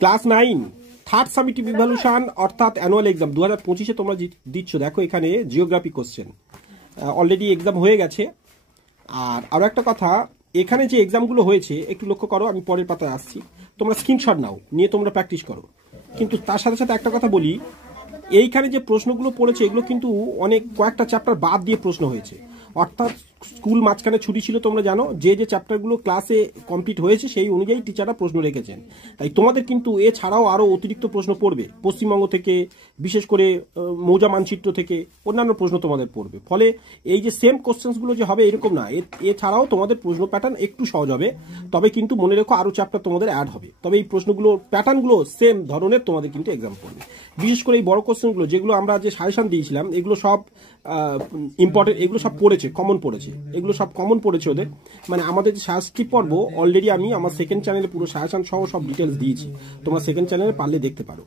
Class 9 third summative evaluation অর্থাৎ annual exam 2025-এ তোমরা দিচ্ছ। দেখো এখানে জিওগ্রাফি কোশ্চেন অলরেডি এক্সাম হয়ে গেছে। আর আরও একটা কথা, এখানে যে এক্সামগুলো হয়েছে একটু লক্ষ্য করো, আমি পরের পাতায় আসছি, তোমরা স্ক্রিনশট নাও, নিয়ে তোমরা প্র্যাকটিস করো। কিন্তু তার সাথে সাথে একটা কথা বলি, এইখানে যে প্রশ্নগুলো পড়েছে এগুলো কিন্তু অনেক কয়েকটা চ্যাপ্টার বাদ দিয়ে প্রশ্ন হয়েছে। অর্থাৎ স্কুল মাঝখানে ছুটি ছিল, তোমরা জানো, যে চ্যাপ্টারগুলো ক্লাসে কমপ্লিট হয়েছে সেই অনুযায়ী টিচাররা প্রশ্ন রেখেছেন। তাই তোমাদের কিন্তু এছাড়াও আরও অতিরিক্ত প্রশ্ন পড়বে, পশ্চিমবঙ্গ থেকে, বিশেষ করে মৌজা মানচিত্র থেকে অন্যান্য প্রশ্ন তোমাদের পড়বে। ফলে এই যে সেম কোশ্চেন্সগুলো যে হবে এরকম না, এছাড়াও তোমাদের প্রশ্ন প্যাটার্ন একটু সহজ হবে। তবে কিন্তু মনে রেখো আরও চ্যাপ্টার তোমাদের অ্যাড হবে, তবে এই প্রশ্নগুলো প্যাটার্নগুলো সেম ধরনের তোমাদের কিন্তু এক্সাম পড়বে। বিশেষ করে এই বড় কোশ্চেনগুলো যেগুলো আমরা যে সাজেশন দিয়েছিলাম এগুলো সব ইম্পর্টেন্ট, এগুলো সব পড়েছে, কমন পড়েছে, এগুলো সব কমন পড়েছে ওদের। মানে আমাদের যে সাজেস্টিভ পর্ব অলরেডি আমি আমার সেকেন্ড চ্যানেলে পুরো সাজেশন সহ সব ডিটেলস দিয়েছি, তোমরা সেকেন্ড চ্যানেলে পারলে দেখতে পারো।